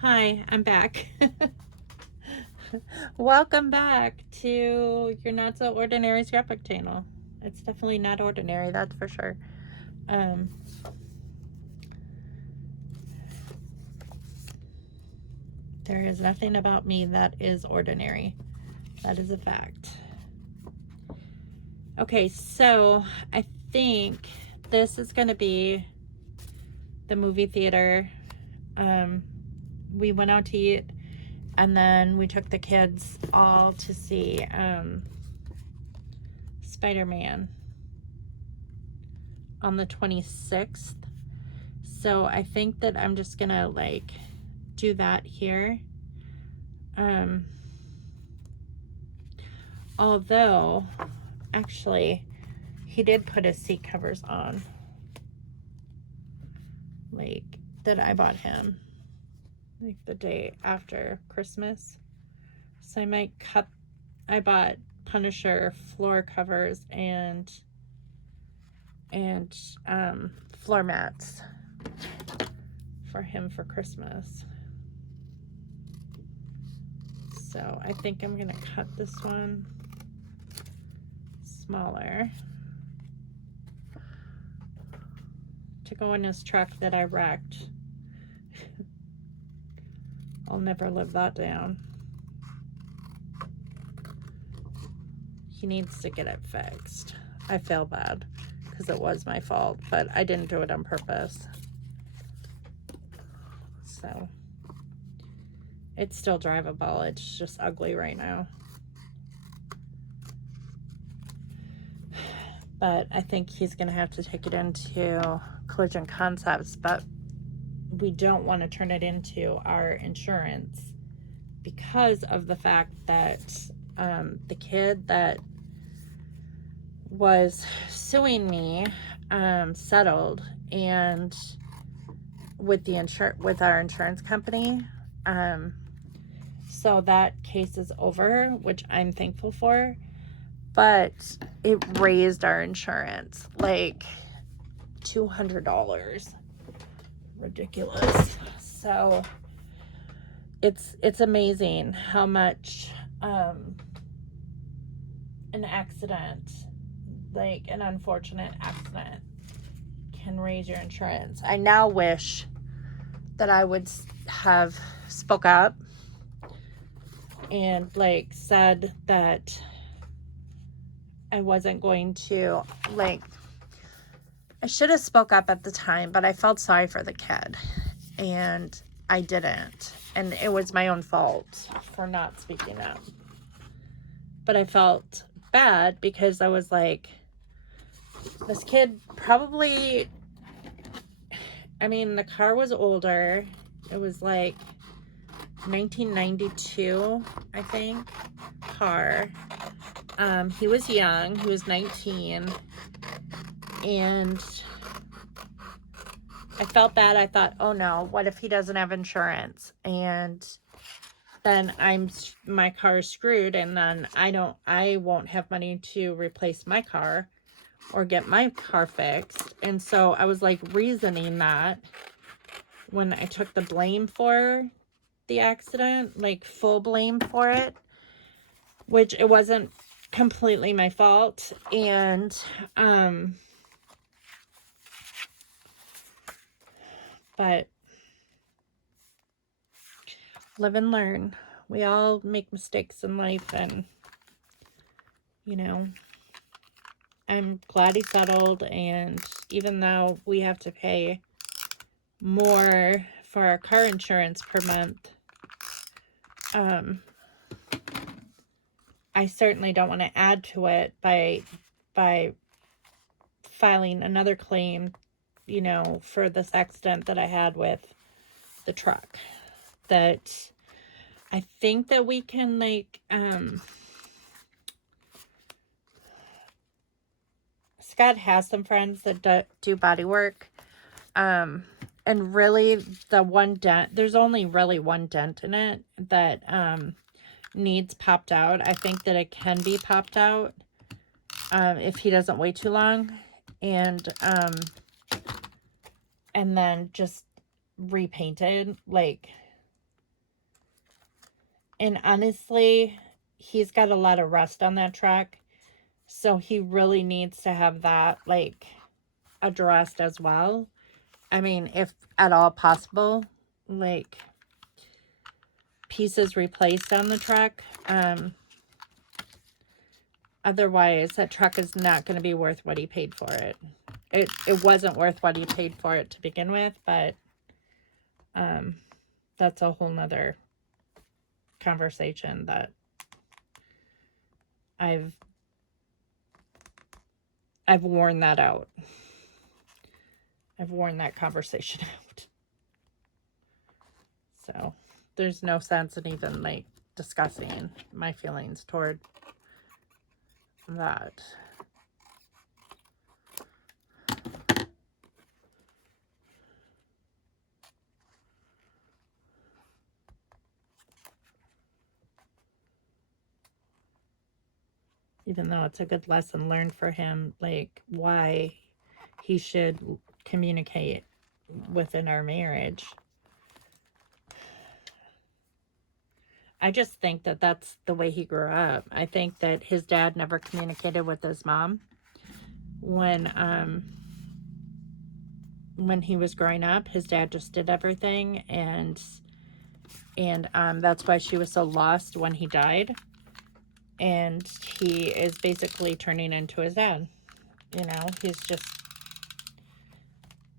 Hi, I'm back. Welcome back to your Not So Ordinary Scrapbook channel. It's definitely not ordinary, that's for sure. Um, there is nothing about me that is ordinary. That is a fact. Okay, so I think this is going to be the movie theater. We went out to eat, and then we took the kids all to see Spider-Man on the 26th. So I think that I'm just gonna like do that here. Although actually he did put his seat covers on, like that I bought him like the day after Christmas. So I might cut. I bought Punisher floor covers and floor mats for him for Christmas. So I think I'm gonna cut this one smaller to go in his truck that I wrecked. I'll never live that down. He needs to get it fixed. I feel bad because it was my fault, but I didn't do it on purpose. So it's still drivable. It's just ugly right now. But I think he's going to have to take it into Collision Concepts, but we don't want to turn it into our insurance because of the fact that the kid that was suing me settled, and with our insurance company, so that case is over, which I'm thankful for. But it raised our insurance like $200. Ridiculous. So it's amazing how much an accident, like an unfortunate accident, can raise your insurance. I now wish that I would have spoke up and like said that I wasn't going to, like, I should have spoke up at the time, but I felt sorry for the kid and I didn't. And it was my own fault for not speaking up. But I felt bad because I was like, this kid probably, I mean, the car was older. It was like 1992, I think, car. He was young. He was 19. And I felt bad. I thought, oh no, what if he doesn't have insurance? And then my car is screwed, and then I won't have money to replace my car or get my car fixed. And so I was like reasoning that when I took the blame for the accident, like full blame for it, which it wasn't completely my fault. And but live and learn. We all make mistakes in life, and you know, I'm glad he settled. And even though we have to pay more for our car insurance per month, I certainly don't want to add to it by filing another claim, you know, for this accident that I had with the truck. That I think that we can, like, Scott has some friends that do body work. And really the one dent, there's only really one dent in it that needs popped out. I think that it can be popped out if he doesn't wait too long, and then just repainted, like And honestly, he's got a lot of rust on that truck. So he really needs to have that, like, addressed as well. I mean, if at all possible, like, pieces replaced on the truck. Otherwise, that truck is not going to be worth what he paid for it. It wasn't worth what he paid for it to begin with, but that's a whole nother conversation that I've worn that out. I've worn that conversation out. So there's no sense in even like discussing my feelings toward that. Even though it's a good lesson learned for him, like why he should communicate within our marriage. I just think that that's the way he grew up. I think that his dad never communicated with his mom when he was growing up. His dad just did everything, and that's why she was so lost when he died. And he is basically turning into his dad. You know, he's just,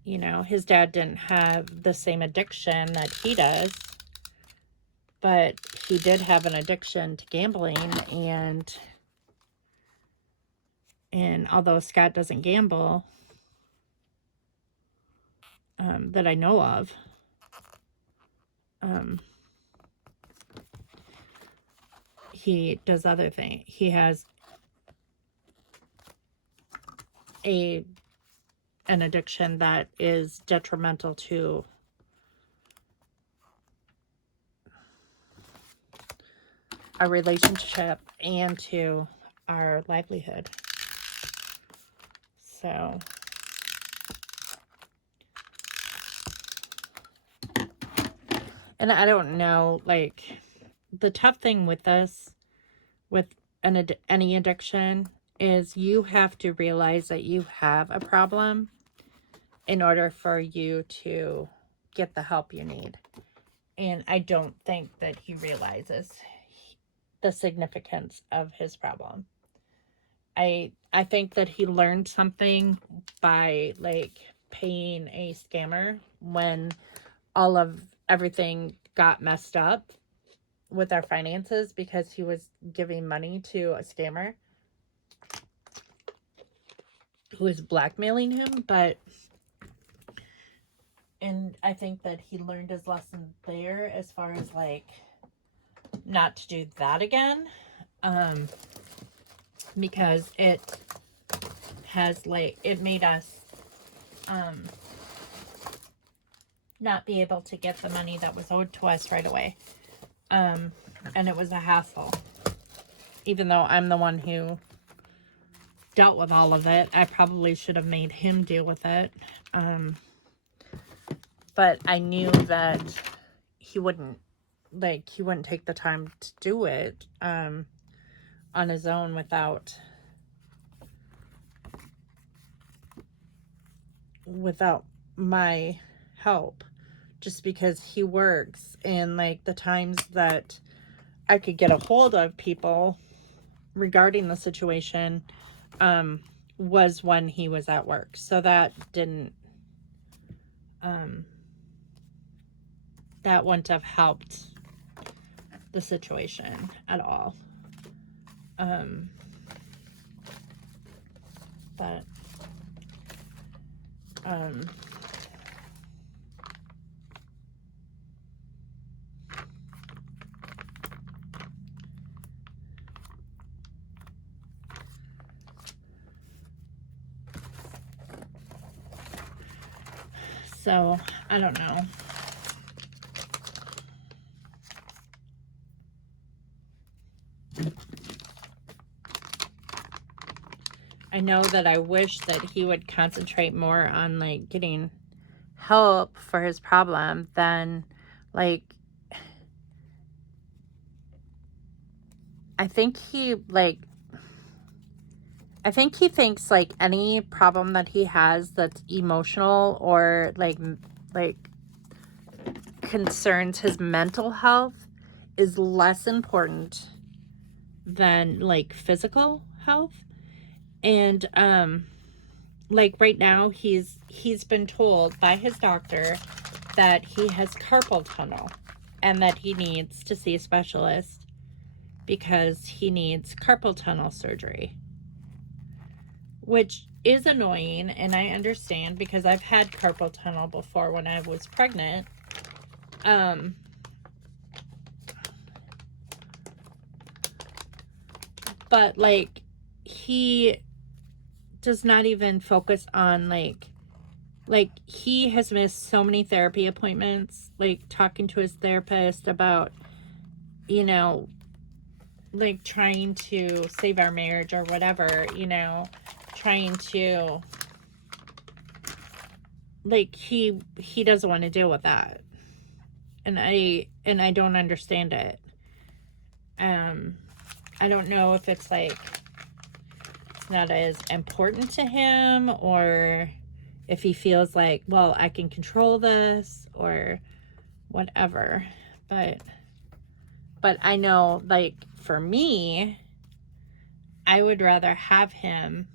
you know, his dad didn't have the same addiction that he does, but he did have an addiction to gambling, and although Scott doesn't gamble, that I know of, he does other things. He has an addiction that is detrimental to our relationship and to our livelihood. So and I don't know, like, the tough thing with this, with any addiction, is you have to realize that you have a problem in order for you to get the help you need. And I don't think that he realizes the significance of his problem. I think that he learned something by like paying a scammer when all of everything got messed up with our finances, because he was giving money to a scammer who was blackmailing him. And I think that he learned his lesson there, as far as like not to do that again, because it has like, it made us not be able to get the money that was owed to us right away. And it was a hassle. Even though I'm the one who dealt with all of it, I probably should have made him deal with it. But I knew that he wouldn't take the time to do it on his own without my help, just because he works, and like the times that I could get a hold of people regarding the situation was when he was at work. So that didn't that wouldn't have helped the situation at all. But so I don't know. I know that I wish that he would concentrate more on like getting help for his problem than like I think he, like, I think he thinks, like, any problem that he has that's emotional or, like, concerns his mental health is less important than, like, physical health. And, like, right now, he's been told by his doctor that he has carpal tunnel and that he needs to see a specialist because he needs carpal tunnel surgery, which is annoying, and I understand because I've had carpal tunnel before when I was pregnant. But, like, he does not even focus on, like, he has missed so many therapy appointments, like, talking to his therapist about, you know, like, trying to save our marriage or whatever, you know, trying to, like, he doesn't want to deal with that. And I don't understand it. I don't know if it's, like, not as important to him, or if he feels like, well, I can control this or whatever. But I know, like, for me, I would rather have him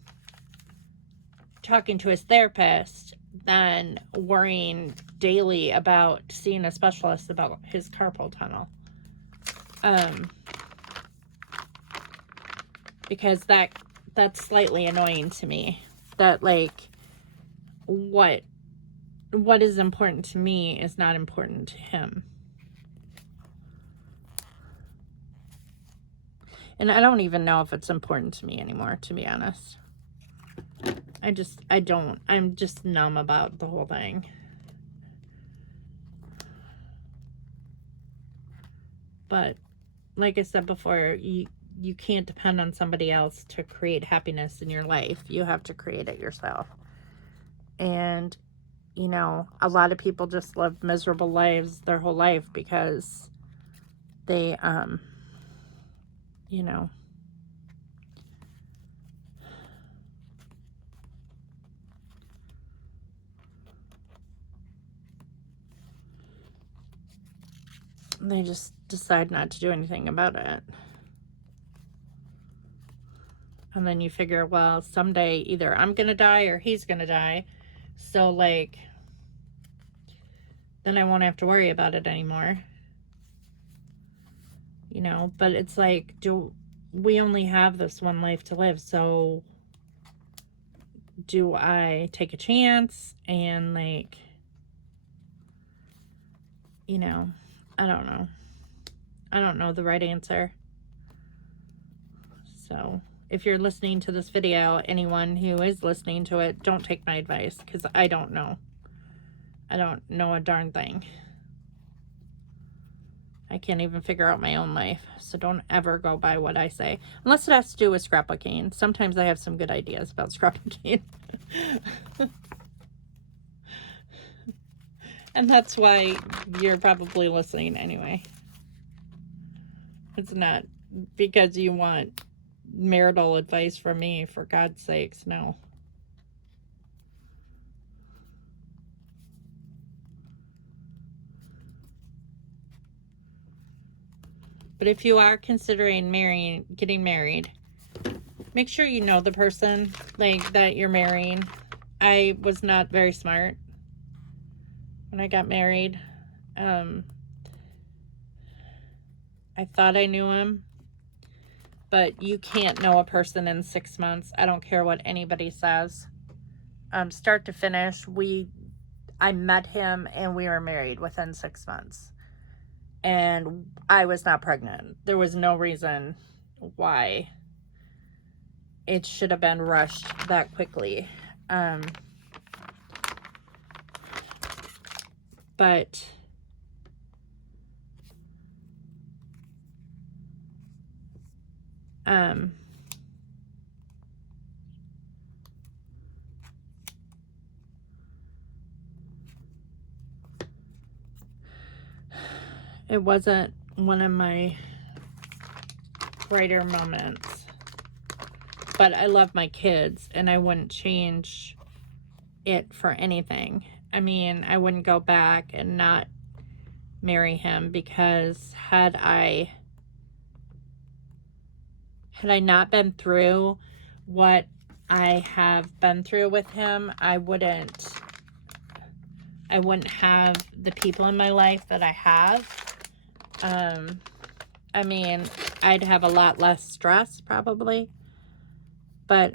talking to his therapist than worrying daily about seeing a specialist about his carpal tunnel. Because that's slightly annoying to me. That, like, what is important to me is not important to him. And I don't even know if it's important to me anymore, to be honest. I'm just numb about the whole thing. But like I said before, you can't depend on somebody else to create happiness in your life. You have to create it yourself. And, you know, a lot of people just live miserable lives their whole life because they, you know, they just decide not to do anything about it. And then you figure, well, someday either I'm going to die or he's going to die. So, like, then I won't have to worry about it anymore. You know, but it's like, we only have this one life to live, so do I take a chance and, like, you know, I don't know. I don't know the right answer. So, if you're listening to this video, anyone who is listening to it, don't take my advice, because I don't know. I don't know a darn thing. I can't even figure out my own life, so don't ever go by what I say. Unless it has to do with scrapbooking. Sometimes I have some good ideas about scrapbooking. And that's why you're probably listening anyway. It's not because you want marital advice from me, for God's sakes, no. But if you are considering getting married, make sure you know the person, like, that you're marrying. I was not very smart when I got married. I thought I knew him, but you can't know a person in 6 months. I don't care what anybody says. Start to finish, I met him and we were married within 6 months. And I was not pregnant. There was no reason why it should have been rushed that quickly. But it wasn't one of my brighter moments. But I love my kids, and I wouldn't change it for anything. I mean, I wouldn't go back and not marry him, because had I not been through what I have been through with him, I wouldn't have the people in my life that I have. I mean, I'd have a lot less stress probably. But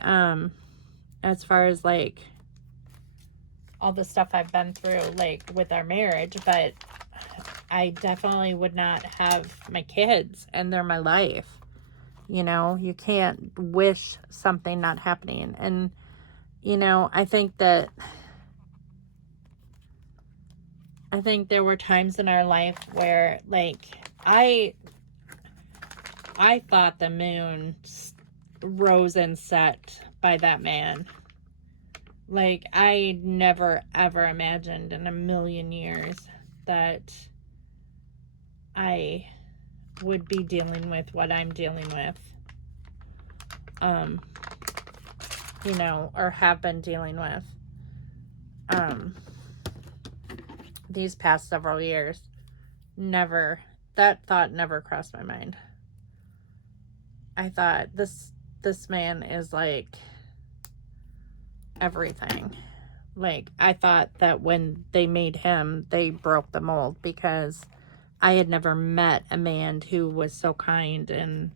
as far as like all the stuff I've been through, like with our marriage, but I definitely would not have my kids, and they're my life. You know, you can't wish something not happening. And, you know, I think there were times in our life where, like, I thought the moon rose and set by that man. Like, I never, ever imagined in a million years that I would be dealing with what I'm dealing with. You know, or have been dealing with. These past several years. That thought never crossed my mind. I thought, this man is like everything. Like, I thought that when they made him, they broke the mold, because I had never met a man who was so kind and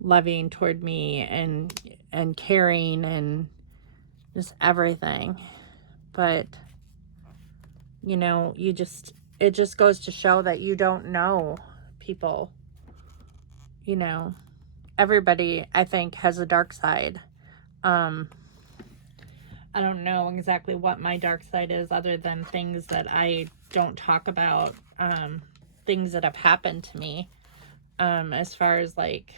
loving toward me and caring and just everything. But, you know, it just goes to show that you don't know people. You know, everybody, I think, has a dark side. I don't know exactly what my dark side is, other than things that I don't talk about, things that have happened to me, as far as like,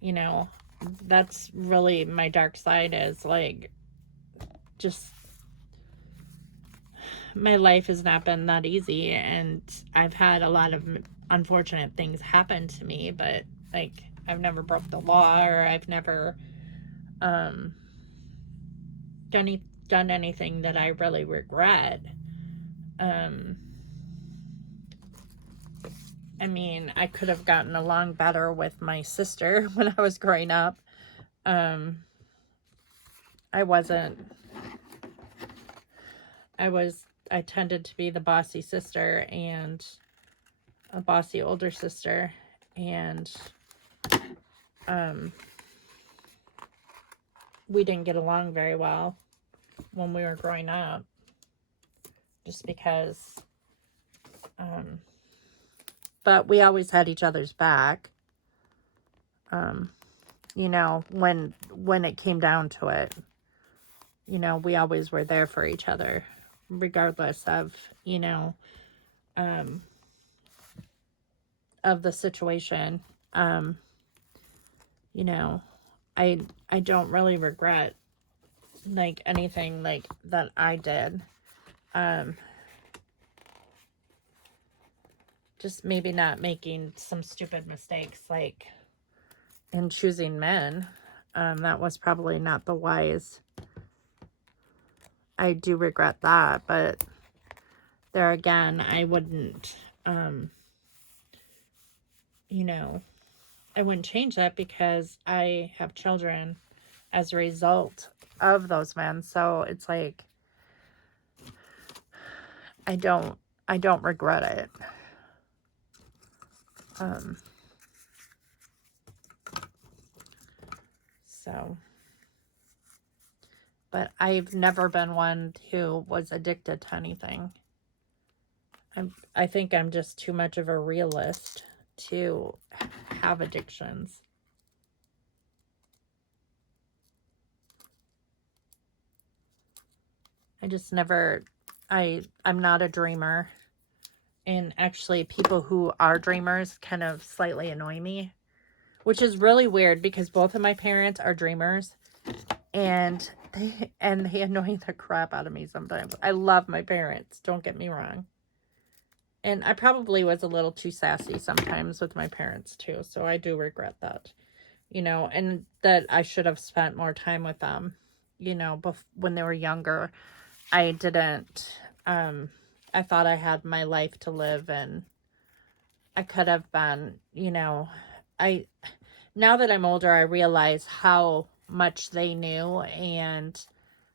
you know, that's really my dark side, is like, just, my life has not been that easy, and I've had a lot of unfortunate things happen to me, but like, I've never broke the law, or I've never done anything that I really regret. I mean, I could have gotten along better with my sister when I was growing up. I tended to be the bossy sister and a bossy older sister, and we didn't get along very well when we were growing up, just because but we always had each other's back. You know, when it came down to it, you know, we always were there for each other, regardless of, you know, of the situation. You know, I don't really regret like anything like that I did. Just maybe not making some stupid mistakes, like in choosing men. That was probably not the wise. I do regret that, but there again, I wouldn't, you know, I wouldn't change that, because I have children as a result of those men. So it's like, I don't regret it. So, but I've never been one who was addicted to anything. I think I'm just too much of a realist to have addictions. I just never, I'm not a dreamer. And actually, people who are dreamers kind of slightly annoy me, which is really weird, because both of my parents are dreamers, and they annoy the crap out of me sometimes. I love my parents, don't get me wrong. And I probably was a little too sassy sometimes with my parents too. So I do regret that, and that I should have spent more time with them, when they were younger. I didn't, I thought I had my life to live, and I could have been, I, now that I'm older, I realize how much they knew and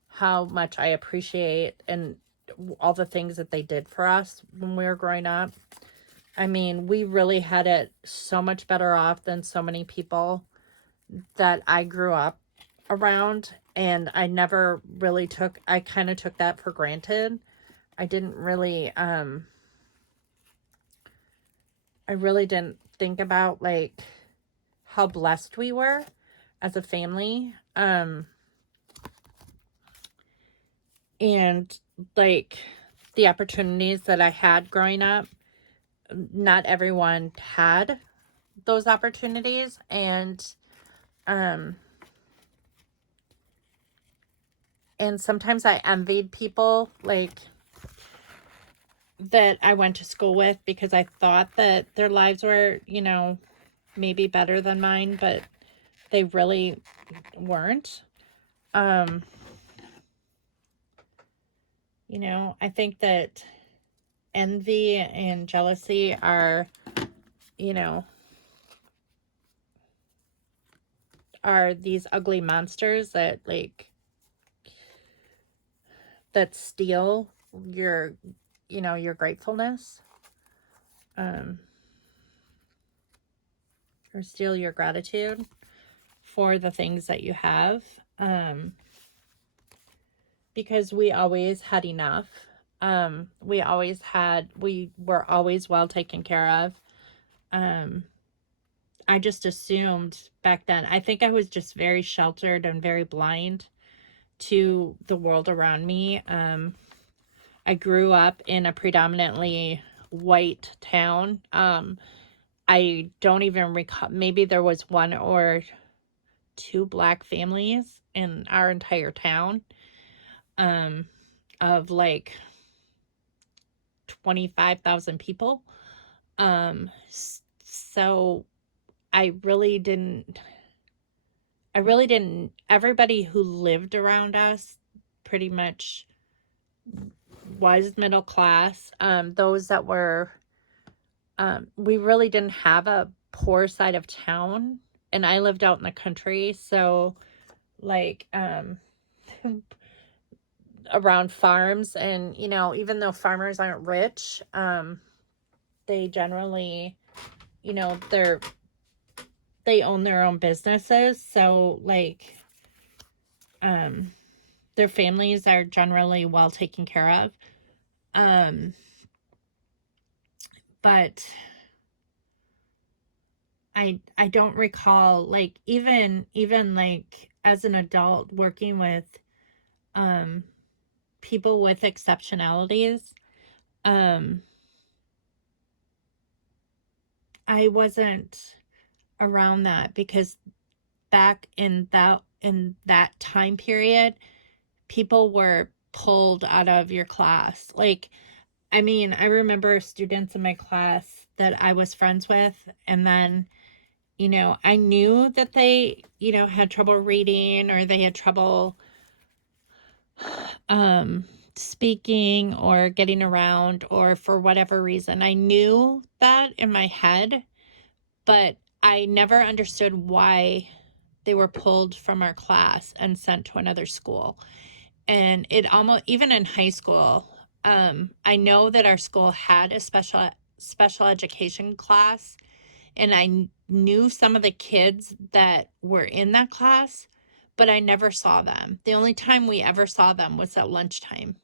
how much I appreciate and all the things that they did for us when we were growing up. I mean, we really had it so much better off than so many people that I grew up around, and I never really I kind of took that for granted. I didn't really, I really didn't think about like how blessed we were as a family. And like the opportunities that I had growing up, not everyone had those opportunities. And sometimes I envied people like that I went to school with, because I thought that their lives were, maybe better than mine, but they really weren't. I think that envy and jealousy are, are these ugly monsters that that steal your, your gratefulness, or steal your gratitude for the things that you have. Because we always had enough. We were always well taken care of. I just assumed back then, I think I was just very sheltered and very blind to the world around me. I grew up in a predominantly white town. I don't even recall, maybe there was one or two black families in our entire town, of like 25,000 people. So I really didn't, everybody who lived around us pretty much was middle class. Those that were, we really didn't have a poor side of town, and I lived out in the country. So like, around farms, and, even though farmers aren't rich, they generally, they own their own businesses. So like, their families are generally well taken care of. But I don't recall, like, even like as an adult working with people with exceptionalities, I wasn't around that, because back in that time period, people were pulled out of your class. Like, I mean, I remember students in my class that I was friends with, and then, I knew that they, had trouble reading, or they had trouble speaking or getting around, or for whatever reason. I knew that in my head, but I never understood why they were pulled from our class and sent to another school. And it almost, even in high school, I know that our school had a special education class, and I knew some of the kids that were in that class, but I never saw them. The only time we ever saw them was at lunchtime.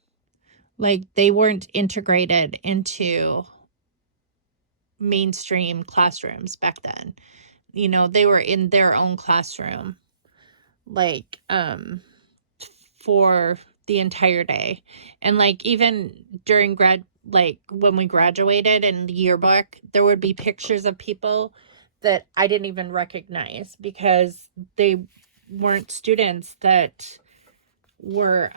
Like, they weren't integrated into mainstream classrooms back then. They were in their own classroom, like, for the entire day. And like, even during like when we graduated in the yearbook, there would be pictures of people that I didn't even recognize, because they weren't students that were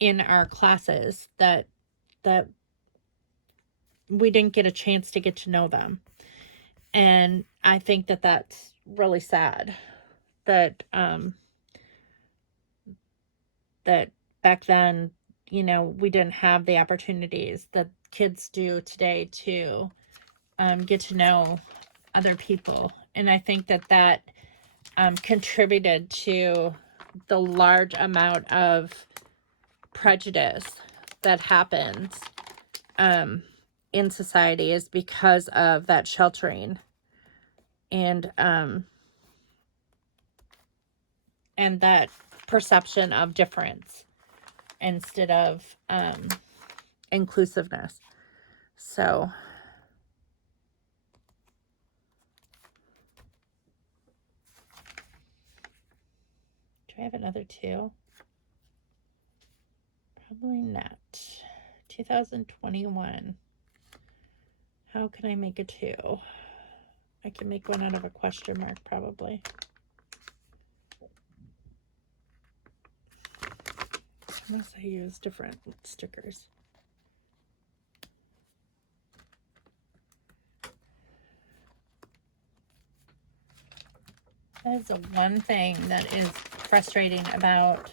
in our classes that we didn't get a chance to get to know them. And I think that that's really sad that that back then, we didn't have the opportunities that kids do today to get to know other people. And I think that contributed to the large amount of prejudice that happens in society, is because of that sheltering and that perception of difference instead of inclusiveness. So do I have another 2? Probably not. 2021. How can I make a 2? I can make one out of a question mark, probably. Unless I use different stickers. That is the one thing that is frustrating about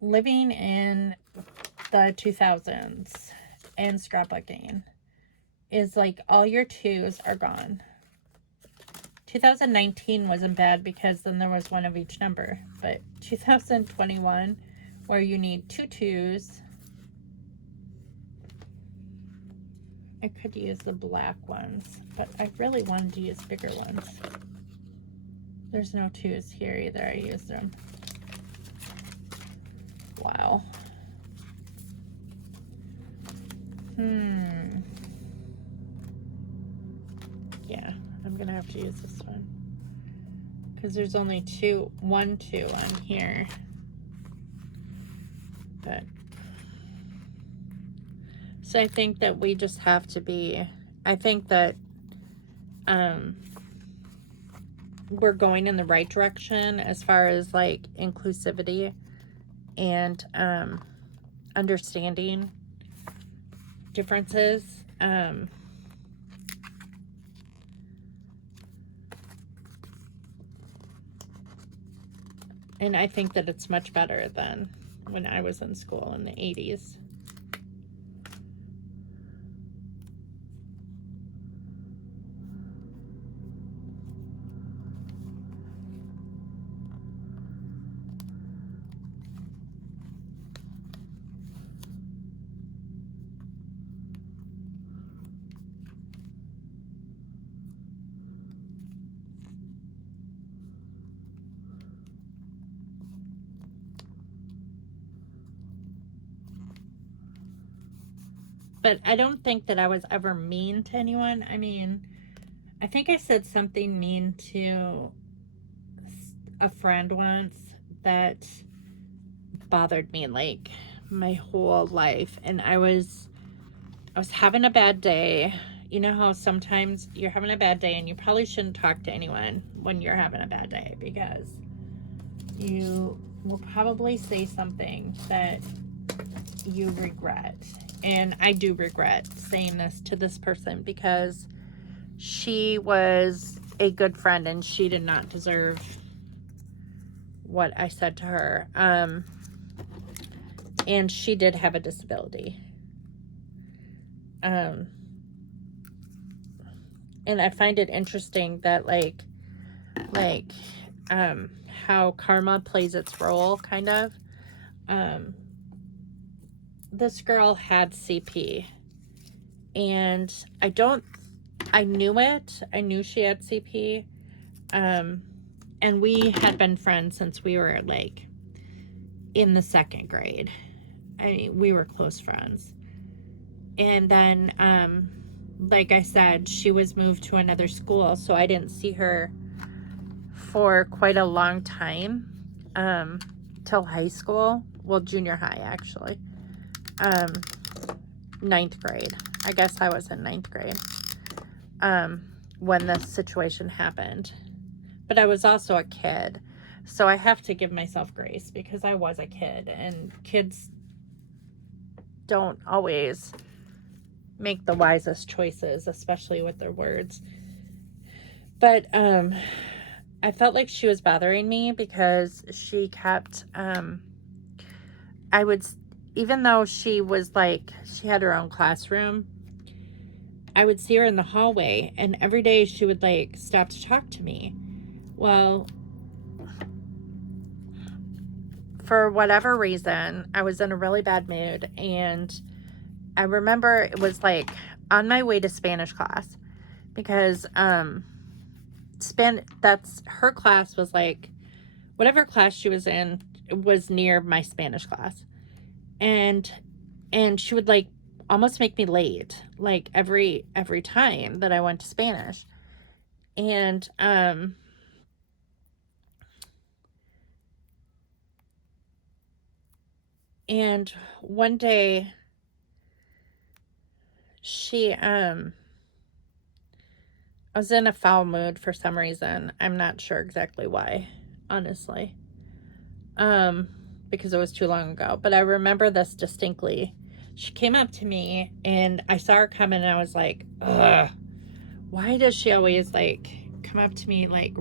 living in the 2000s and scrapbooking, is like all your 2s are gone. 2019 wasn't bad because then there was one of each number, but 2021, where you need 2 2s. I could use the black ones, but I really wanted to use bigger ones. There's no 2s here either. I used them. Wow. Yeah, I'm gonna have to use this one because there's only 1 2 on here. But so I think that we just have to be, I think that we're going in the right direction as far as like inclusivity and understanding differences. And I think that it's much better than when I was in school in the 80s. But I don't think that I was ever mean to anyone. I mean, I think I said something mean to a friend once that bothered me like my whole life. And I was having a bad day. You know how sometimes you're having a bad day and you probably shouldn't talk to anyone when you're having a bad day, because you will probably say something that you regret. And I do regret saying this to this person because she was a good friend and she did not deserve what I said to her. And she did have a disability. And I find it interesting that how karma plays its role, kind of. This girl had CP, and I knew it. I knew she had CP. And we had been friends since we were like in the 2nd grade. I mean, we were close friends. And then, like I said, she was moved to another school, so I didn't see her for quite a long time, till high school. Well, junior high, actually. 9th grade. I guess I was in 9th grade when this situation happened. But I was also a kid. So I have to give myself grace because I was a kid, and kids don't always make the wisest choices, especially with their words. But I felt like she was bothering me because she kept even though she was like, she had her own classroom, I would see her in the hallway, and every day she would like stop to talk to me. Well, for whatever reason, I was in a really bad mood, and I remember it was like on my way to Spanish class, because that's her class was like, whatever class she was in was near my Spanish class, and she would like almost make me late, like every time that I went to Spanish. And one day I was in a foul mood for some reason. I'm not sure exactly why, honestly. Because it was too long ago, but I remember this distinctly. She came up to me, and I saw her coming, and I was like, ugh, why does she always like come up to me like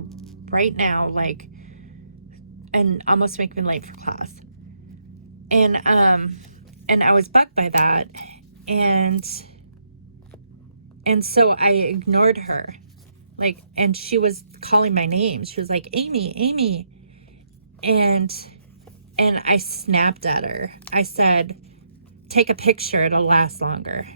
right now, like, and almost make me late for class? And I was bugged by that, and so I ignored her, like, and she was calling my name. She was like, Amy, Amy. And I snapped at her. I said, take a picture, it'll last longer.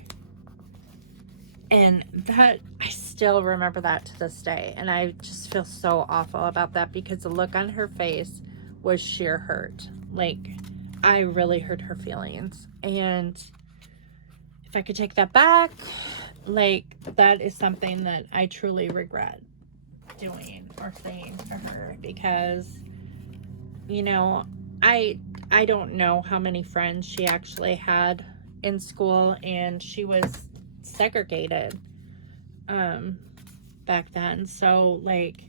And that, I still remember that to this day. And I just feel so awful about that, because the look on her face was sheer hurt. Like, I really hurt her feelings. And if I could take that back, like, that is something that I truly regret doing or saying to her, because, you know, I don't know how many friends she actually had in school, and she was segregated back then. So, like,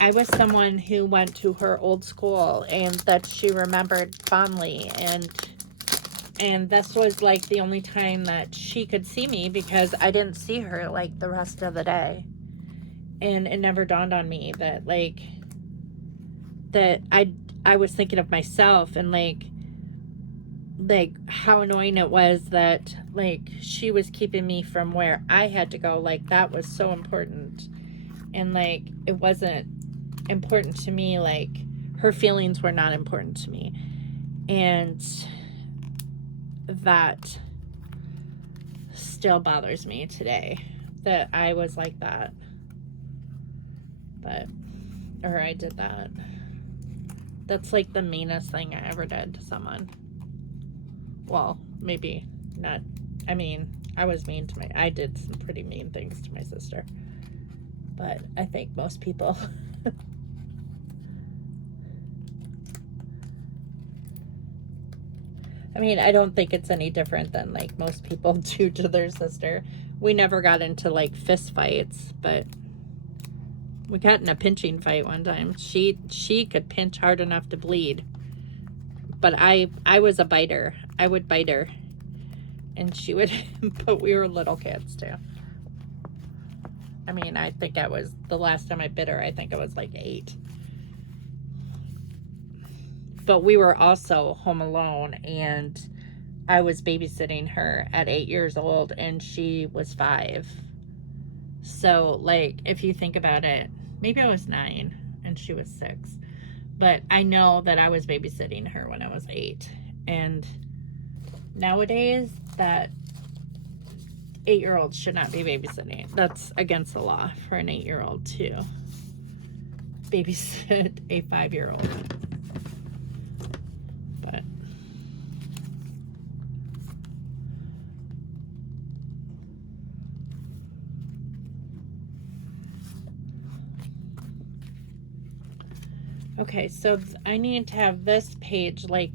I was someone who went to her old school and that she remembered fondly, and this was like the only time that she could see me, because I didn't see her like the rest of the day. And it never dawned on me that like that I was thinking of myself, and like how annoying it was that like she was keeping me from where I had to go. Like, that was so important, and like it wasn't important to me. Like, her feelings were not important to me, and that still bothers me today, that I was like that, or I did that. That's like the meanest thing I ever did to someone. Well, maybe not. I mean, I was mean to I did some pretty mean things to my sister, but I think most people I mean, I don't think it's any different than like most people do to their sister. We never got into like fist fights, but we got in a pinching fight one time. She could pinch hard enough to bleed, but I was a biter. I would bite her, and she would. But we were little kids too. I mean, I think I was, the last time I bit her, I think I was like 8. But we were also home alone, and I was babysitting her at 8 years old, and she was 5. So, like, if you think about it, maybe I was 9 and she was 6. But I know that I was babysitting her when I was 8. And nowadays, that 8-year-old should not be babysitting. That's against the law for an 8-year-old to babysit a 5-year-old. But okay, so I need to have this page, like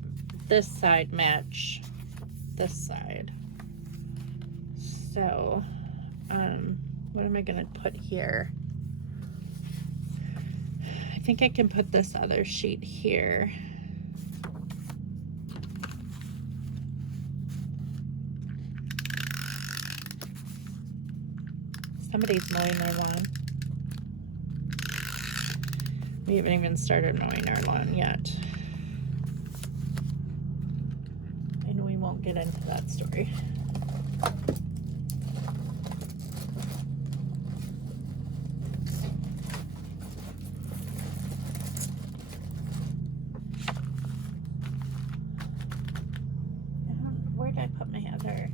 this side, match this side. So, what am I gonna put here? I think I can put this other sheet here. Somebody's mowing their lawn. We haven't even started mowing our lawn yet. And we won't get into that story. Where did I put my other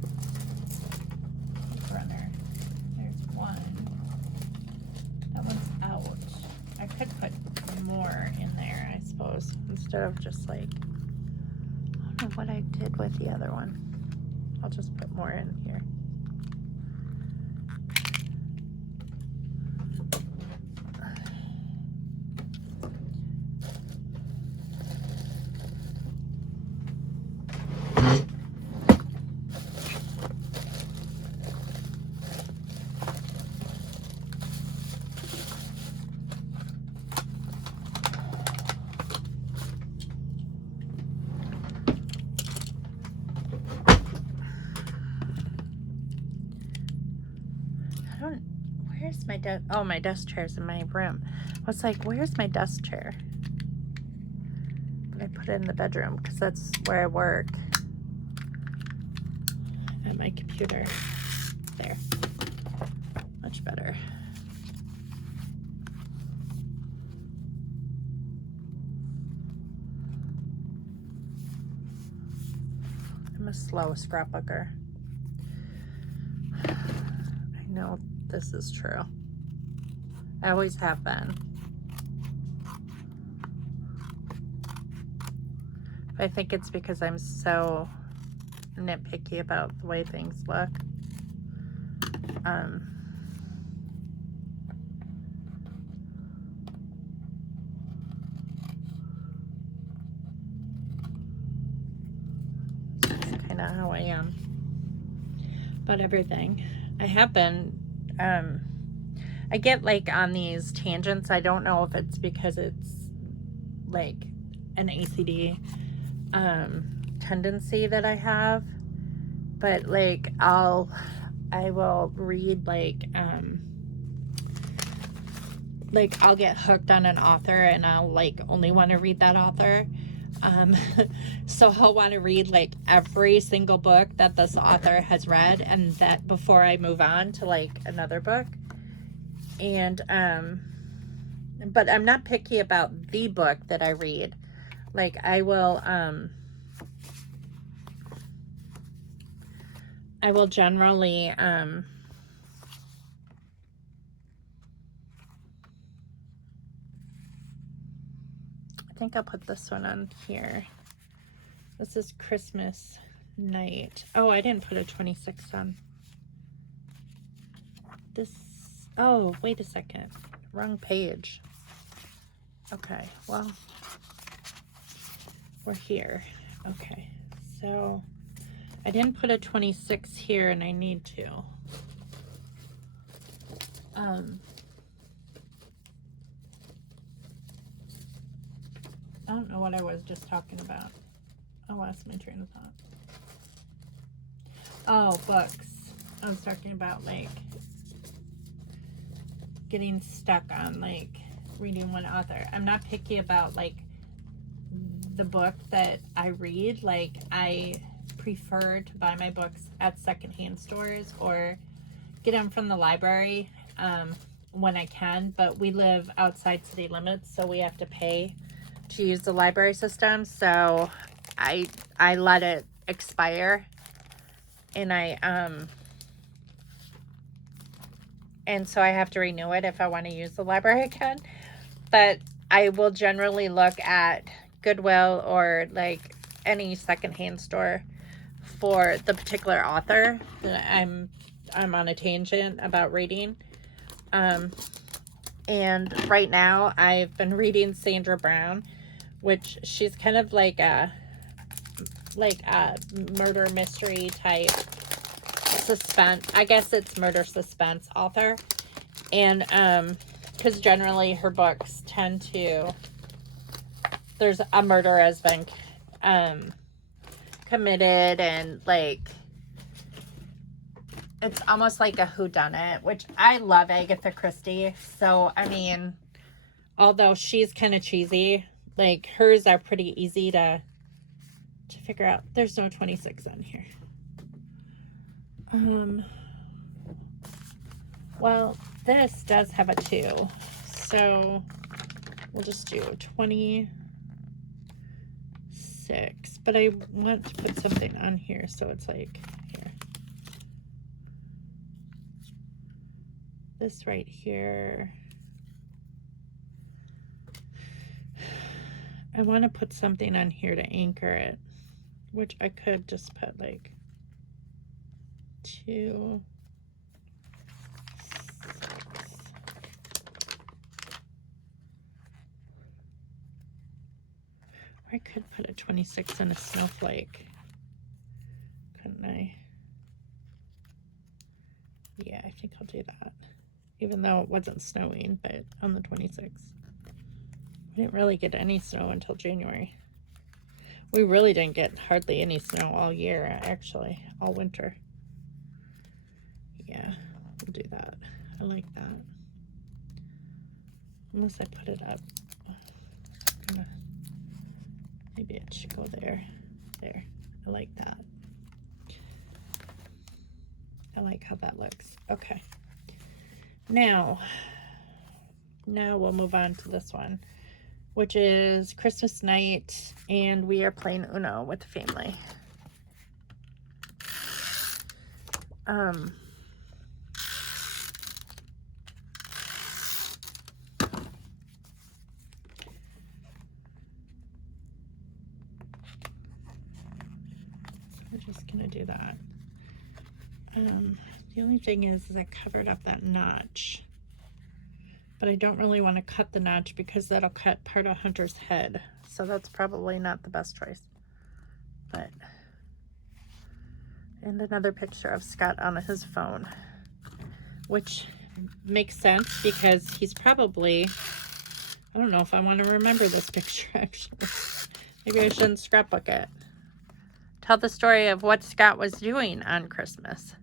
runner? There's one. That one's out. I could put more in there, I suppose, instead of just like, I don't know what I did with the other one. I'll just put more in here. Where's my desk? Oh, my desk chair's in my room. I was like, where's my desk chair? But I put it in the bedroom because that's where I work. At my computer. There. Much better. I'm a slow scrapbooker. I know this is true. I always have been. But I think it's because I'm so nitpicky about the way things look. That's kind of how I am. But everything. I have been, I get like on these tangents. I don't know if it's because it's like an ACD tendency that I have, but like I will read like I'll get hooked on an author and I'll like only want to read that author. So I'll want to read like every single book that this author has read, and that before I move on to like another book. And but I'm not picky about the book that I read. Like I will generally I think I'll put this one on here. This is Christmas Night. Oh, I didn't put a 26 on. This, oh, wait a second. Wrong page. Okay, well, we're here. Okay, so I didn't put a 26 here and I need to. I don't know what I was just talking about. I lost my train of thought. Oh, books. I was talking about like getting stuck on like reading one author. I'm not picky about like the book that I read. Like I prefer to buy my books at secondhand stores or get them from the library when I can, but we live outside city limits, so we have to pay to use the library system. So I let it expire, and and so I have to renew it if I want to use the library again. But I will generally look at Goodwill or like any secondhand store for the particular author that I'm on a tangent about reading. And right now I've been reading Sandra Brown, which she's kind of like a murder mystery type suspense. I guess it's murder suspense author. And because generally her books tend to, there's a murder has been committed, and like it's almost like a whodunit, which I love Agatha Christie. So I mean, although she's kind of cheesy, like hers are pretty easy to figure out. There's no 26 on here. Well, this does have a 2, so we'll just do 26, but I want to put something on here so it's like here. This right here. I want to put something on here to anchor it, which I could just put like 2, 6. Or I could put a 26 and a snowflake, couldn't I? Yeah, I think I'll do that, even though it wasn't snowing, but on the 26th. We didn't really get any snow until January. We really didn't get hardly any snow all year, actually, all winter. Yeah, we'll do that. I like that. Unless I put it up. Maybe it should go there. There. I like that. I like how that looks. Okay. Now we'll move on to this one, which is Christmas night, and we are playing Uno with the family. We're just gonna do that. The only thing is I covered up that notch, but I don't really want to cut the notch because that'll cut part of Hunter's head, so that's probably not the best choice. But, and another picture of Scott on his phone, which makes sense because he's probably, I don't know if I want to remember this picture actually. Maybe I shouldn't scrapbook it. Tell the story of what Scott was doing on Christmas.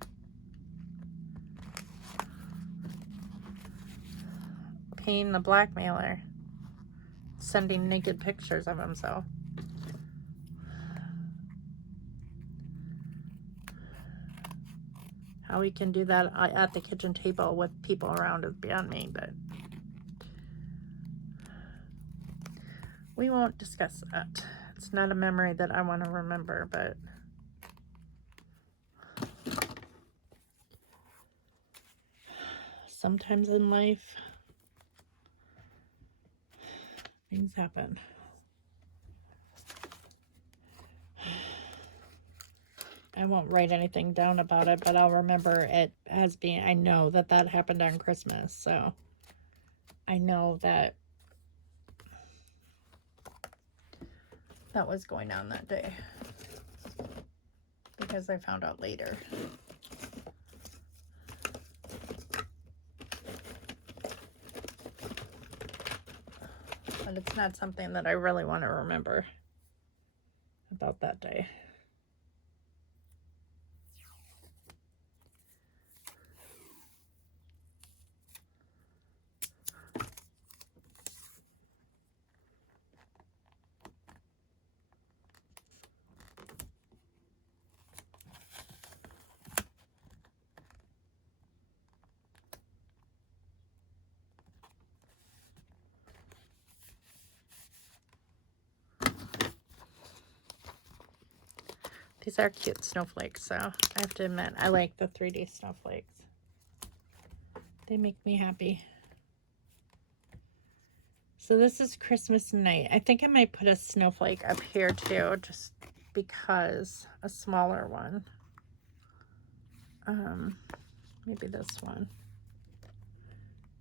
Paying the blackmailer, sending naked pictures of himself. How we can do that at the kitchen table with people around is beyond me, but we won't discuss that. It's not a memory that I want to remember, but sometimes in life, things happen. I won't write anything down about it, but I'll remember it as being, I know that that happened on Christmas, so I know that that was going on that day because I found out later. But it's not something that I really want to remember about that day. These are cute snowflakes, so I have to admit, I like the 3D snowflakes. They make me happy. So this is Christmas night. I think I might put a snowflake up here too, just because, a smaller one. Maybe this one.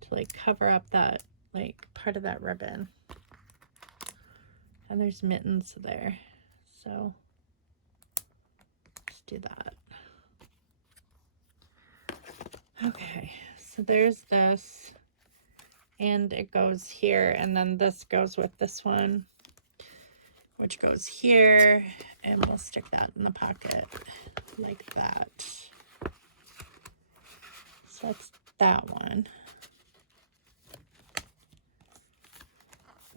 To like cover up that, like part of that ribbon. And there's mittens there. So let's do that. Okay, so there's this. and it goes here, and then this goes with this one, which goes here, and we'll stick that in the pocket like that. So that's that one.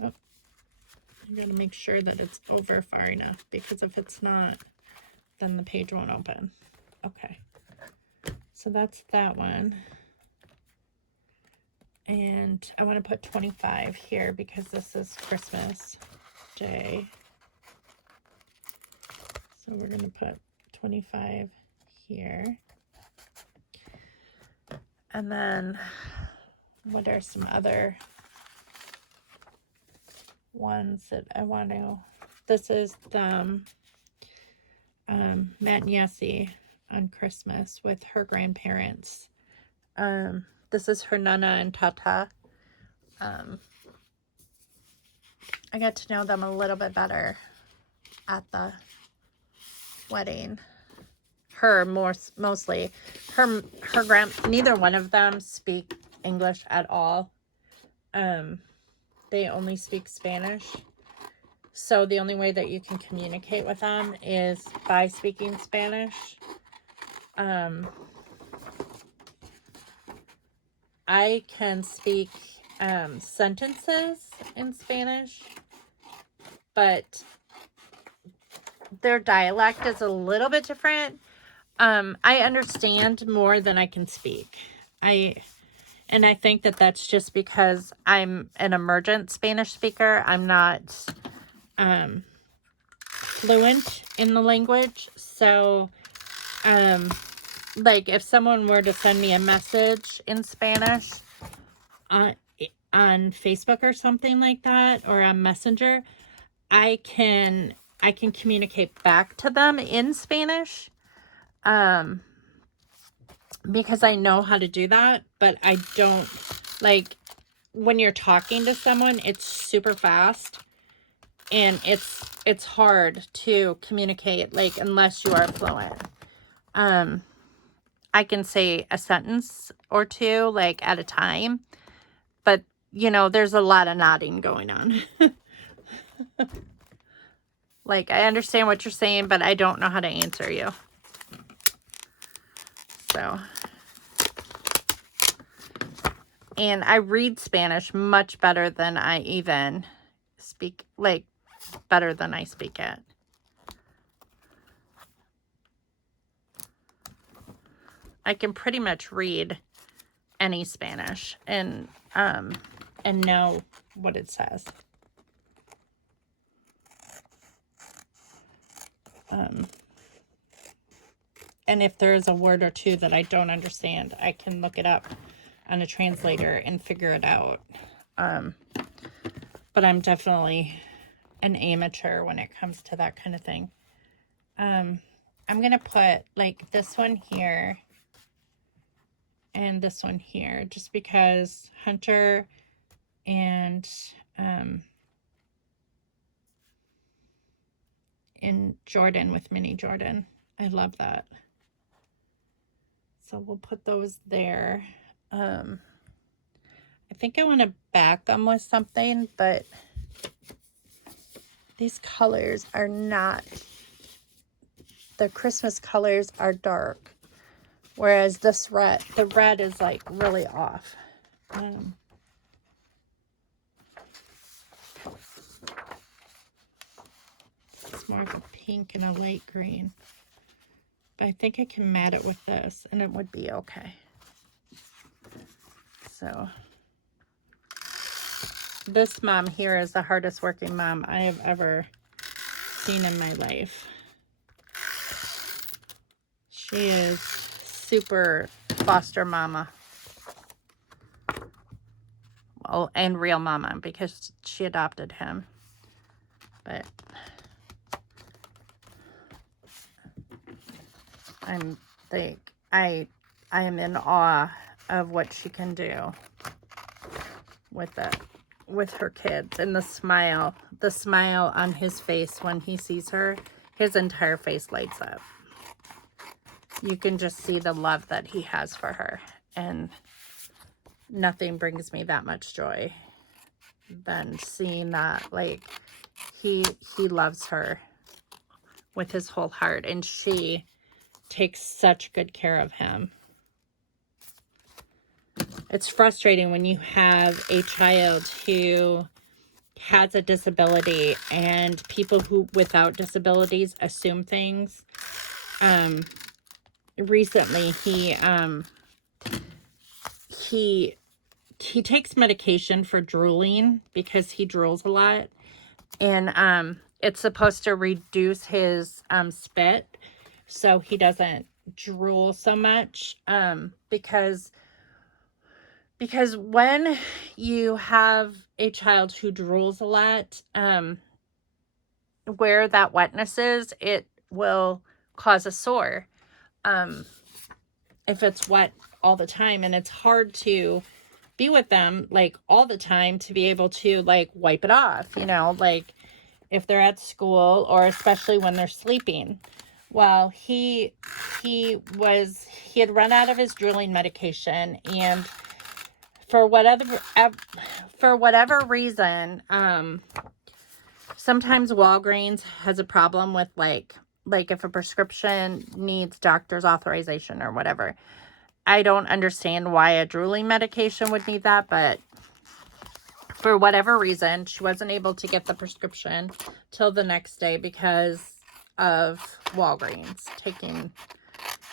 Oh, I gotta make sure that it's over far enough, because if it's not, then the page won't open. Okay, so that's that one. And I want to put 25 here because this is Christmas Day. So we're going to put 25 here. And then what are some other ones that I want to... This is the Matt and Yessie on Christmas with her grandparents. This is for Nana and Tata. I got to know them a little bit better at the wedding. Her mostly. Her neither one of them speak English at all. They only speak Spanish. So the only way that you can communicate with them is by speaking Spanish. I can speak sentences in Spanish, but their dialect is a little bit different. I understand more than I can speak. And I think that that's just because I'm an emergent Spanish speaker. I'm not fluent in the language. So, like if someone were to send me a message in Spanish on Facebook or something like that, or on Messenger, I can communicate back to them in Spanish, because I know how to do that. But I don't, like, when you're talking to someone, it's super fast, and it's hard to communicate, like, unless you are fluent. I can say a sentence or two, like, at a time, but, you know, there's a lot of nodding going on. Like, I understand what you're saying, but I don't know how to answer you. So, and I read Spanish much better than I even speak, like, better than I speak it. I can pretty much read any Spanish and know what it says. And if there is a word or two that I don't understand, I can look it up on a translator and figure it out. But I'm definitely an amateur when it comes to that kind of thing. I'm going to put, like, this one here and this one here, just because Hunter and Jordan with Mini Jordan. I love that. So we'll put those there. I think I want to back them with something, but these colors are not, the Christmas colors are dark. Whereas this red, the red is like really off. It's more of a pink and a light green. But I think I can mat it with this and it would be okay. So this mom here is the hardest working mom I have ever seen in my life. She is super foster mama. Well, and real mama, because she adopted him. But I am in awe of what she can do with it, with her kids, and the smile on his face when he sees her, his entire face lights up. You can just see the love that he has for her, and nothing brings me that much joy than seeing that, like, he loves her with his whole heart, and she takes such good care of him. It's frustrating when you have a child who has a disability and people who without disabilities assume things. Recently he takes medication for drooling because he drools a lot, and it's supposed to reduce his spit so he doesn't drool so much, because when you have a child who drools a lot, where that wetness is, it will cause a sore if it's wet all the time, and it's hard to be with them like all the time to be able to like wipe it off, like if they're at school or especially when they're sleeping. Well, he had run out of his drooling medication, and for whatever reason, sometimes Walgreens has a problem with like if a prescription needs doctor's authorization or whatever. I don't understand why a drooling medication would need that, but for whatever reason, she wasn't able to get the prescription till the next day because of Walgreens taking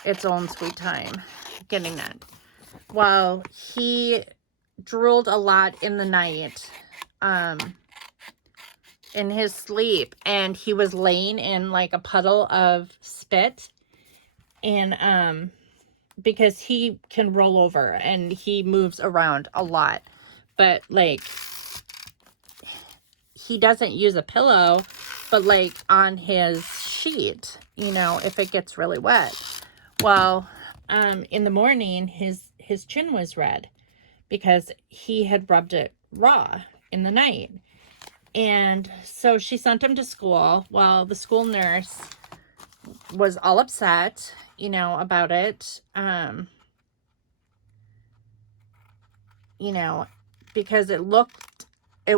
its own sweet time getting it. Well, he drooled a lot in the night, in his sleep, and he was laying in like a puddle of spit, and because he can roll over and he moves around a lot, but like he doesn't use a pillow, but like on his sheet, if it gets really wet. Well, in the morning his chin was red because he had rubbed it raw in the night. And so she sent him to school. Well, the school nurse was all upset, about it, because it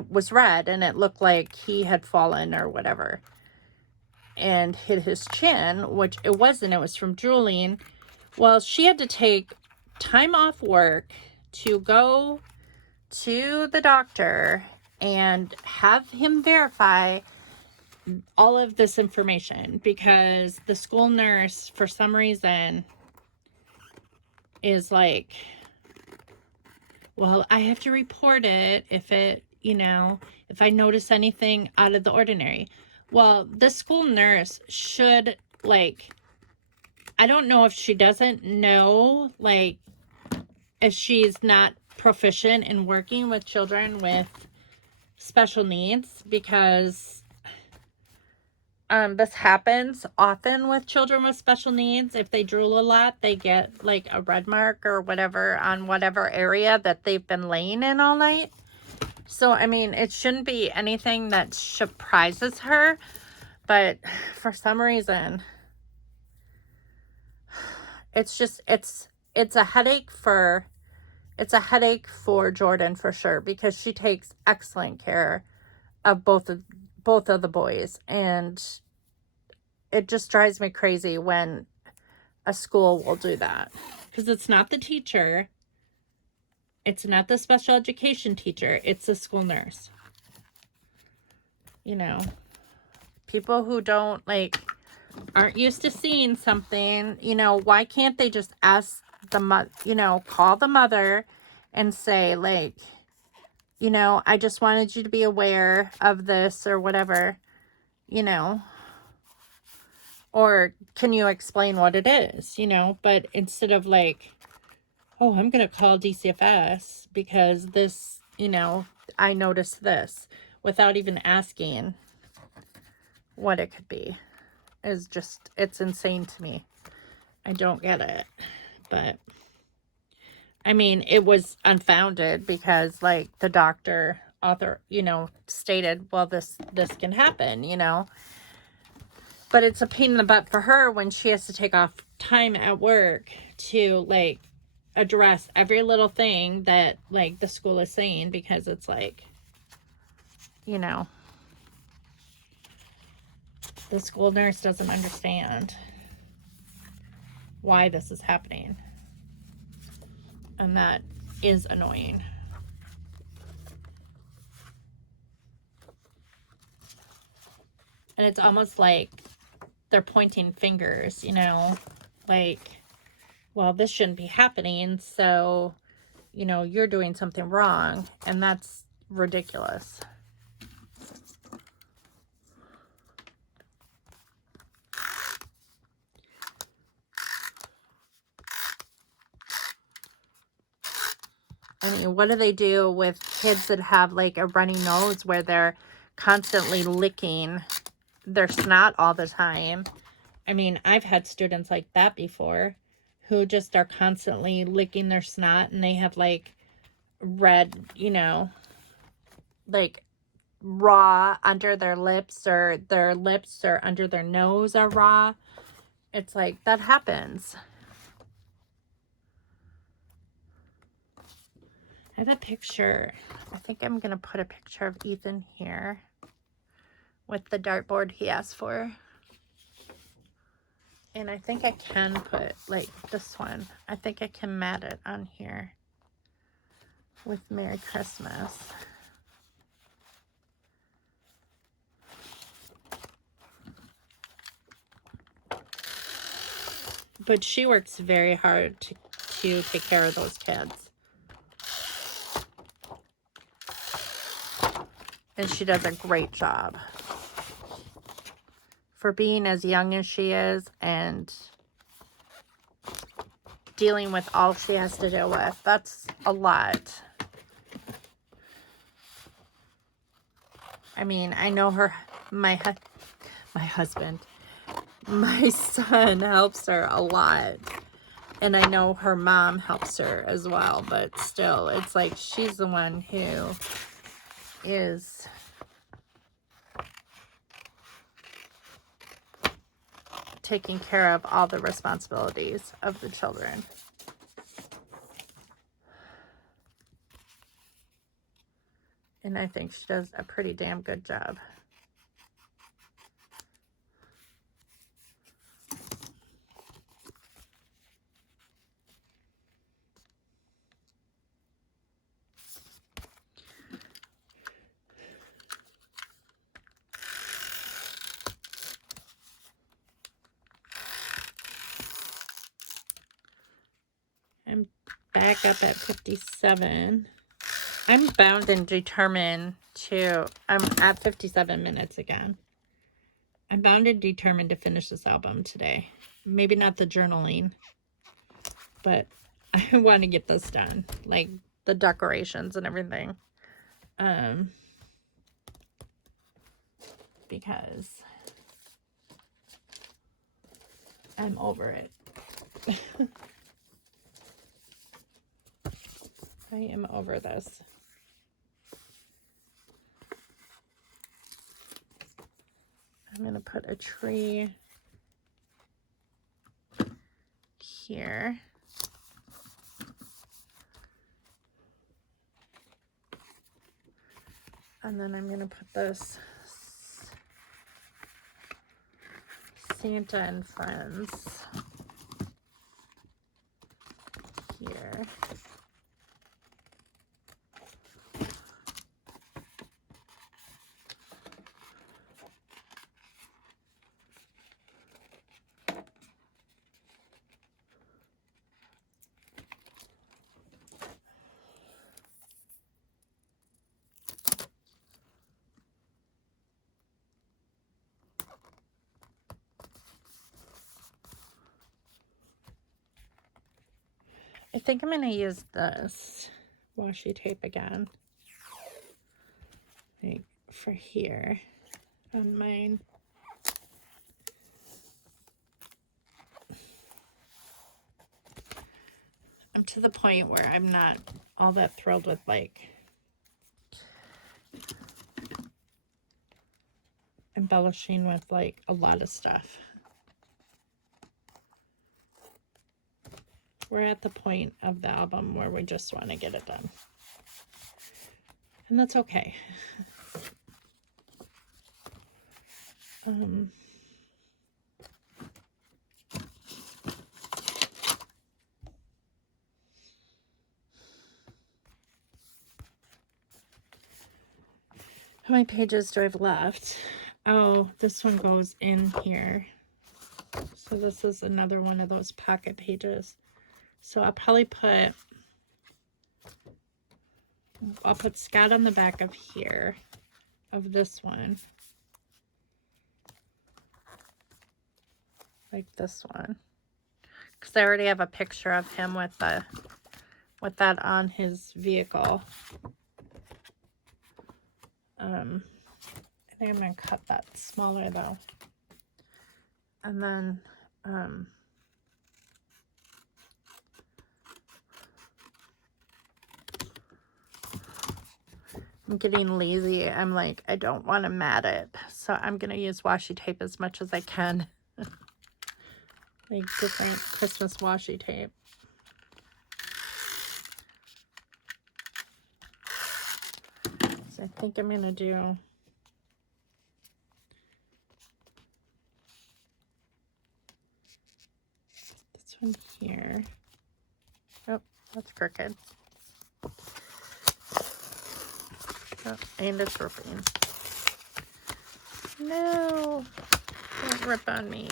was red and it looked like he had fallen or whatever and hit his chin, which it wasn't. It was from drooling. Well, she had to take time off work to go to the doctor and have him verify all of this information because the school nurse, for some reason, is like, well, I have to report it if if I notice anything out of the ordinary. Well, the school nurse should, like, I don't know if she doesn't know, like, if she's not proficient in working with children with special needs, because this happens often with children with special needs. If they drool a lot, they get like a red mark or whatever on whatever area that they've been laying in all night. So, I mean, it shouldn't be anything that surprises her, but for some reason, it's just, it's a headache for Jordan for sure, because she takes excellent care of both of the boys, and it just drives me crazy when a school will do that, because it's not the teacher, it's not the special education teacher, it's the school nurse. People who don't, like, aren't used to seeing something, why can't they just ask call the mother and say, like, I just wanted you to be aware of this or whatever, or can you explain what it is, but instead of like, oh, I'm going to call DCFS because this, I noticed this, without even asking what it could be, is just, it's insane to me. I don't get it. But I mean, it was unfounded because like the doctor stated, well, this can happen, but it's a pain in the butt for her when she has to take off time at work to like address every little thing that like the school is saying, because it's like, you know, the school nurse doesn't understand why this is happening. And that is annoying. And it's almost like they're pointing fingers, you know, like, well, this shouldn't be happening, so, you know, you're doing something wrong, and that's ridiculous. I mean, what do they do with kids that have like a runny nose where they're constantly licking their snot all the time? I mean, I've had students like that before who just are constantly licking their snot, and they have like red, you know, like raw under their lips, or their lips or under their nose are raw. It's like, that happens. I have a picture. I think I'm going to put a picture of Ethan here with the dartboard he asked for. And I think I can put like this one. I think I can mat it on here with Merry Christmas. But she works very hard to take care of those kids. And she does a great job for being as young as she is and dealing with all she has to deal with. That's a lot. I mean, I know her, my husband, my son helps her a lot. And I know her mom helps her as well. But still, it's like she's the one who is taking care of all the responsibilities of the children. And I think she does a pretty damn good job. I'm back up at 57. I'm bound and determined to, I'm at 57 minutes again. I'm bound and determined to finish this album today. Maybe not the journaling, but I want to get this done. Like the decorations and everything. Because I'm over it. I am over this. I'm going to put a tree here. And then I'm going to put this Santa and Friends here. I think I'm going to use this washi tape again, like for here on mine. I'm to the point where I'm not all that thrilled with like embellishing with like a lot of stuff. we're at the point of the album where we just want to get it done. And that's okay. How many pages do I have left? Oh, this one goes in here. So this is another one of those pocket pages. So I'll probably put Scott on the back of here, of this one. Like this one. Because I already have a picture of him with that on his vehicle. I think I'm going to cut that smaller though. And then I'm getting lazy. I'm like, I don't want to mat it. So I'm going to use washi tape as much as I can. Like different Christmas washi tape. So I think I'm going to do this one here. Oh, that's crooked. Oh, and it's ripping. No, don't rip on me.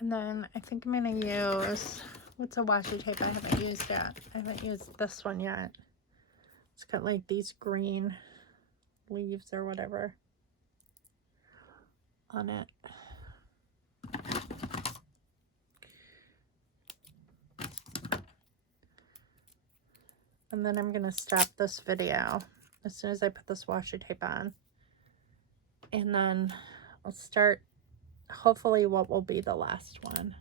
And then I think I'm going to use, what's a washi tape I haven't used yet? I haven't used this one yet. It's got like these green leaves or whatever on it. And then I'm going to stop this video as soon as I put this washi tape on. And then I'll start hopefully what will be the last one.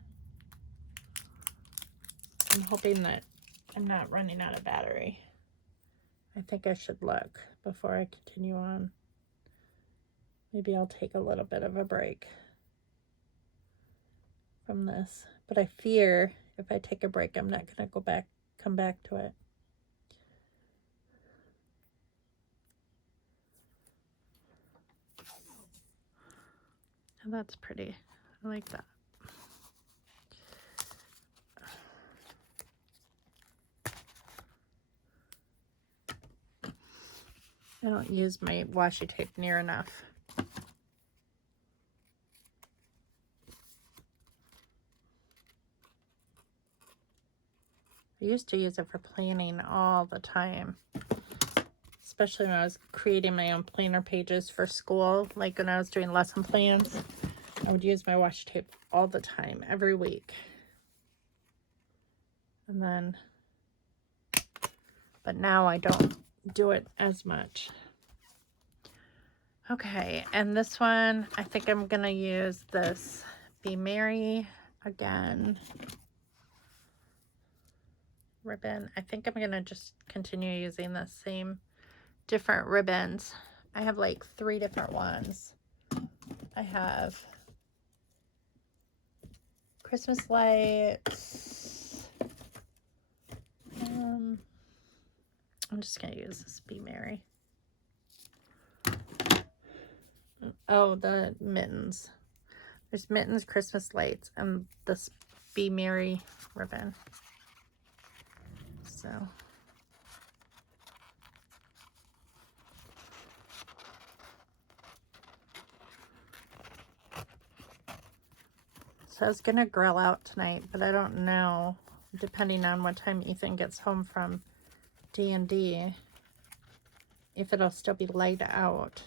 I'm hoping that I'm not running out of battery. I think I should look before I continue on. Maybe I'll take a little bit of a break from this. But I fear if I take a break, I'm not going to come back to it. And that's pretty. I like that. I don't use my washi tape near enough. I used to use it for planning all the time, especially when I was creating my own planner pages for school. Like when I was doing lesson plans, I would use my washi tape all the time, every week. And then, but now I don't do it as much. Okay, and this one, I think I'm gonna use this Be Merry again ribbon. I think I'm gonna just continue using the same different ribbons. I have like 3 different ones. I have Christmas lights. I'm just gonna use this Be Merry. Oh, the mittens. There's mittens, Christmas lights, and this Be Merry ribbon. So I was gonna grill out tonight, but I don't know, depending on what time Ethan gets home from D&D, if it'll still be light out,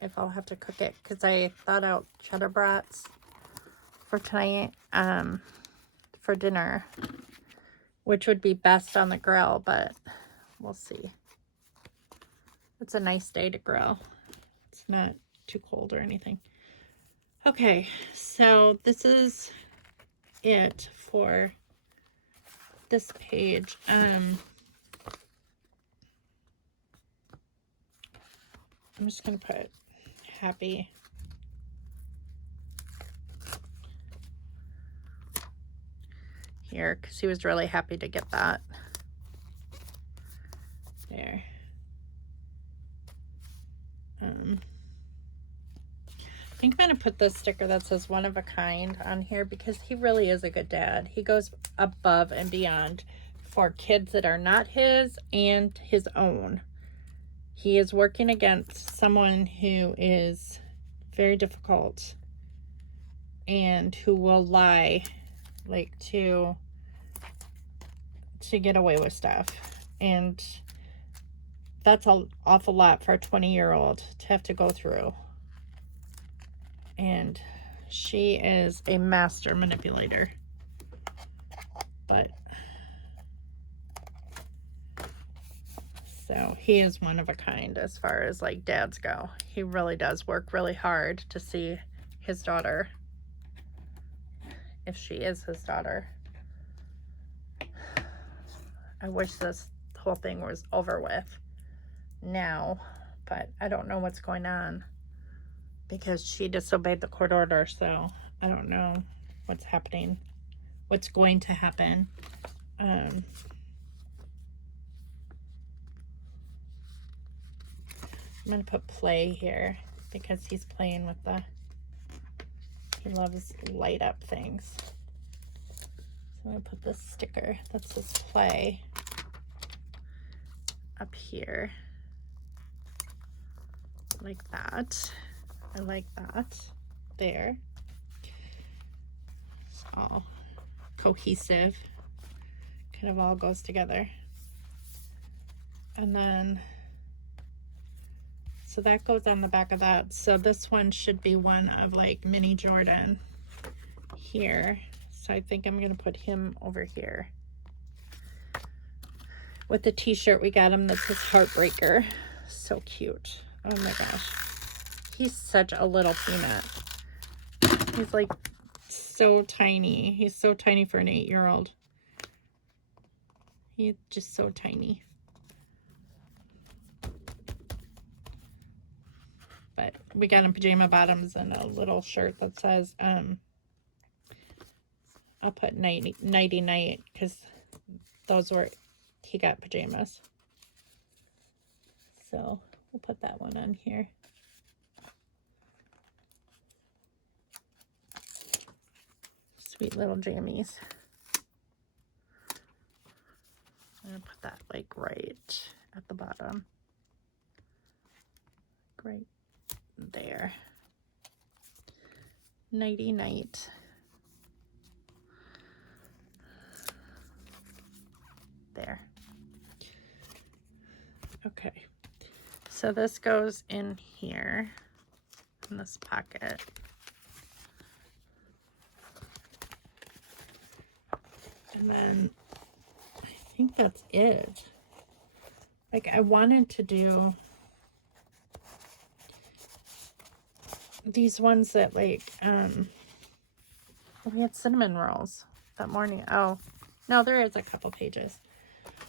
if I'll have to cook it, because I thought out cheddar brats for tonight, for dinner, which would be best on the grill, but we'll see. It's a nice day to grill. It's not too cold or anything. Okay, so this is it for this page. I'm just gonna put happy. Here, because he was really happy to get that. There. I think I'm going to put this sticker that says one of a kind on here, because he really is a good dad. He goes above and beyond for kids that are not his and his own. He is working against someone who is very difficult and who will lie, like, to get away with stuff. And that's an awful lot for a 20-year-old to have to go through. And she is a master manipulator. But so he is one of a kind as far as like dads go. He really does work really hard to see his daughter, if she is his daughter. I wish this whole thing was over with now, but I don't know what's going on, because she disobeyed the court order, so I don't know what's happening, what's going to happen. I'm going to put play here, because he's playing with he loves light up things. So I'm going to put this sticker that says play up here, like that. I like that. There. It's all cohesive. Kind of all goes together. And then, so that goes on the back of that. So this one should be one of like mini Jordan here. So I think I'm going to put him over here. With the t-shirt we got him that says Heartbreaker. So cute. Oh my gosh. He's such a little peanut. He's like so tiny. He's so tiny for an 8-year-old. He's just so tiny. But we got him pajama bottoms and a little shirt that says, I'll put nighty night, because those were, he got pajamas. So we'll put that one on here. Sweet little jammies. I'm gonna put that like right at the bottom. Right there. Nighty night. There. Okay. So this goes in here, in this pocket. And then I think that's it. Like, I wanted to do these ones that like, we had cinnamon rolls that morning. Oh, no, there is a couple pages.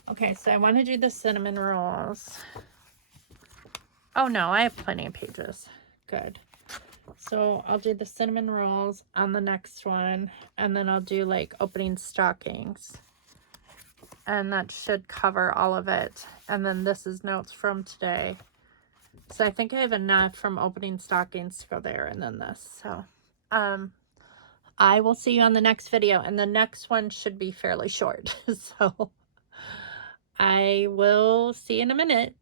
Okay, so I want to do the cinnamon rolls. Oh no, I have plenty of pages. Good. So I'll do the cinnamon rolls on the next one, and then I'll do like opening stockings. And that should cover all of it. And then this is notes from today. So I think I have enough from opening stockings to go there, and then this. So I will see you on the next video, and the next one should be fairly short. So I will see you in a minute.